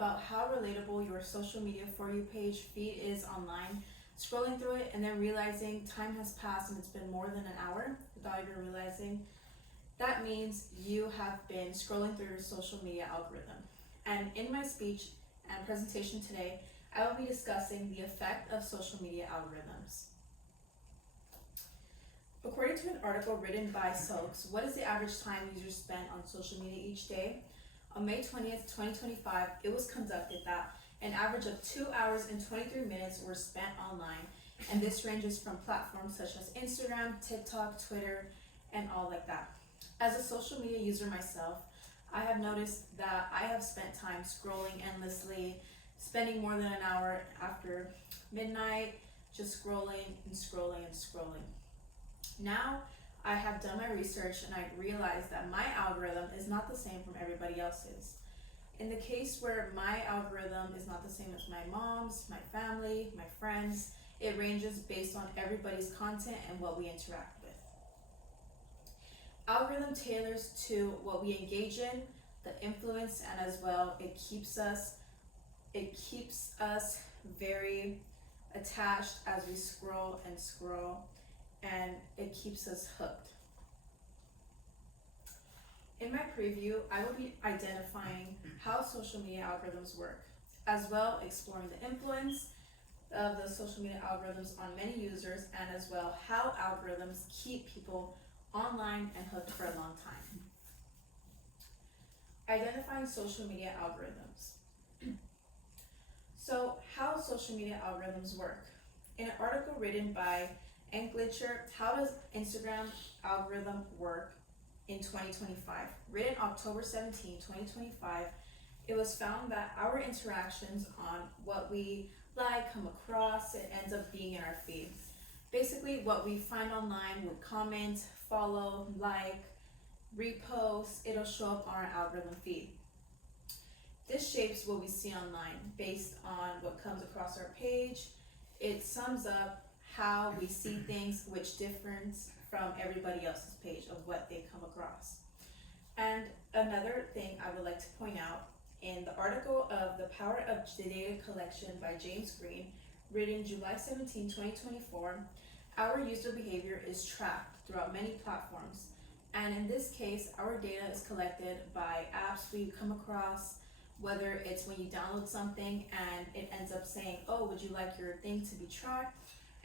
about how relatable your social media For You page feed is online, scrolling through it and then realizing time has passed and it's been more than an hour without even realizing. That means you have been scrolling through your social media algorithm. And in my speech and presentation today, I will be discussing the effect of social media algorithms. According to an article written by Soaks, what is the average time users spend on social media each day? On May 20th, 2025, it was conducted that an average of 2 hours and 23 minutes were spent online, and this ranges from platforms such as Instagram, TikTok, Twitter, and all like that. As a social media user myself, I have noticed that I have spent time scrolling endlessly, spending more than an hour after midnight, just scrolling and scrolling and scrolling. Now, I have done my research and I realized that my algorithm is not the same from everybody else's. In the case where my algorithm is not the same as my mom's, my family, my friends, it ranges based on everybody's content and what we interact with. Algorithm tailors to what we engage in, the influence, and as well it keeps us very attached as we scroll and scroll, and it keeps us hooked. In my preview, I will be identifying how social media algorithms work, as well exploring the influence of the social media algorithms on many users, and as well how algorithms keep people online and hooked for a long time. Identifying social media algorithms. So, how social media algorithms work? In an article written by Glitcher, How Does Instagram Algorithm Work in 2025, written October 17, 2025, it was found that our interactions on what we like, come across, it ends up being in our feed. Basically, what we find online would comment, follow, like, repost, it'll show up on our algorithm feed. This shapes what we see online based on what comes across our page. It sums up how we see things, which differs from everybody else's page of what they come across. And another thing I would like to point out, in the article of The Power of Data Collection by James Green, written July 17, 2024, our user behavior is tracked throughout many platforms. And in this case, our data is collected by apps we come across, whether it's when you download something and it ends up saying, oh, would you like your thing to be tracked?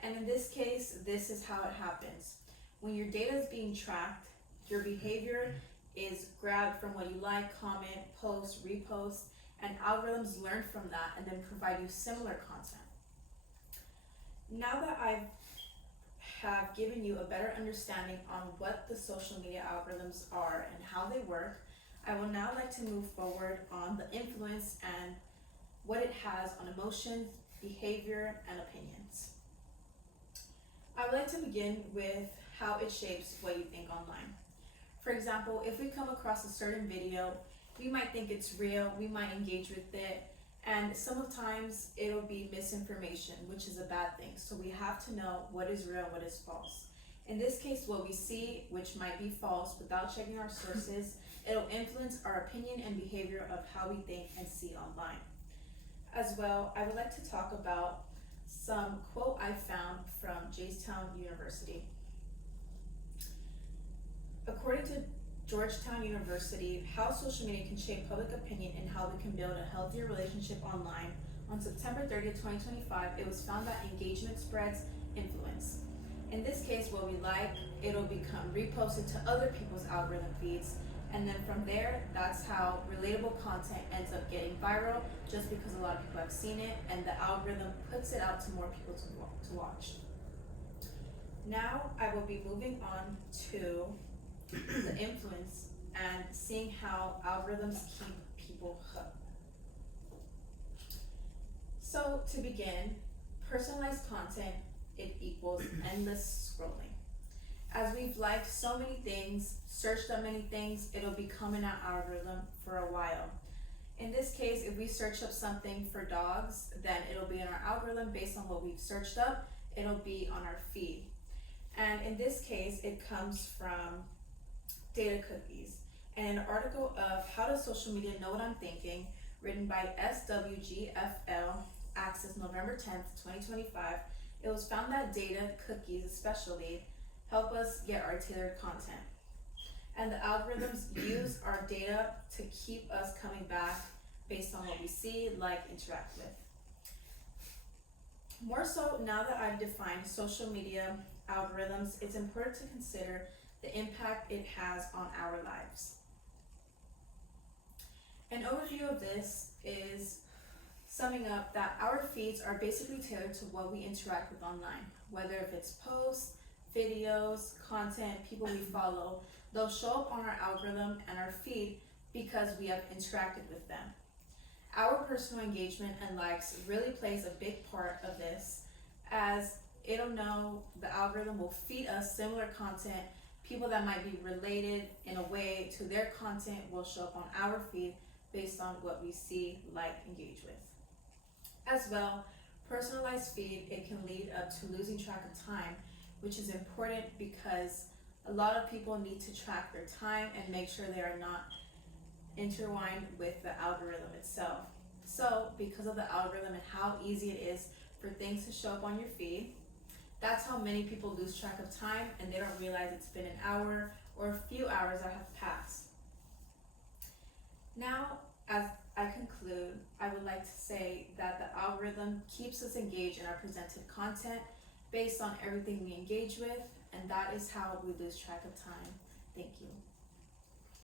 And in this case, this is how it happens. When your data is being tracked, your behavior is grabbed from what you like, comment, post, repost, and algorithms learn from that and then provide you similar content. Now that I have given you a better understanding on what the social media algorithms are and how they work, I will now like to move forward on the influence and what it has on emotions, behavior, and opinions. I would like to begin with how it shapes what you think online. For example, if we come across a certain video, we might think it's real, we might engage with it, and sometimes it'll be misinformation, which is a bad thing. So we have to know what is real, what is false. In this case, what we see, which might be false without checking our sources, it'll influence our opinion and behavior of how we think and see online. As well, I would like to talk about some quote I found from Georgetown University. According to Georgetown University, How Social Media Can Shape Public Opinion and How We Can Build a Healthier Relationship Online, on September 30th, 2025, it was found that engagement spreads influence. In this case, what we like, it'll become reposted to other people's algorithm feeds, and then from there, that's how relatable content ends up getting viral, just because a lot of people have seen it, and the algorithm puts it out to more people to watch. Now, I will be moving on to the influence and seeing how algorithms keep people hooked. So to begin, personalized content, it equals endless scrolling. As we've liked so many things, searched up many things, it'll become in our algorithm for a while. In this case, if we search up something for dogs, then it'll be in our algorithm based on what we've searched up, it'll be on our feed. And in this case, it comes from Data Cookies, and an article of How Does Social Media Know What I'm Thinking, written by SWGFL, Access November 10th, 2025, it was found that data, cookies especially, help us get our tailored content. And the algorithms use our data to keep us coming back based on what we see, like, interact with. More so, now that I've defined social media algorithms, it's important to consider the impact it has on our lives. An overview of this is summing up that our feeds are basically tailored to what we interact with online, whether if it's posts, videos, content, people we follow, they'll show up on our algorithm and our feed because we have interacted with them. Our personal engagement and likes really plays a big part of this, as it'll know the algorithm will feed us similar content. People that might be related in a way to their content will show up on our feed based on what we see, like, engage with. As well, personalized feed, it can lead up to losing track of time, which is important because a lot of people need to track their time and make sure they are not intertwined with the algorithm itself. So, because of the algorithm and how easy it is for things to show up on your feed, that's how many people lose track of time and they don't realize it's been an hour or a few hours that have passed. Now, as I conclude, I would like to say that the algorithm keeps us engaged in our presented content based on everything we engage with, and that is how we lose track of time. Thank you.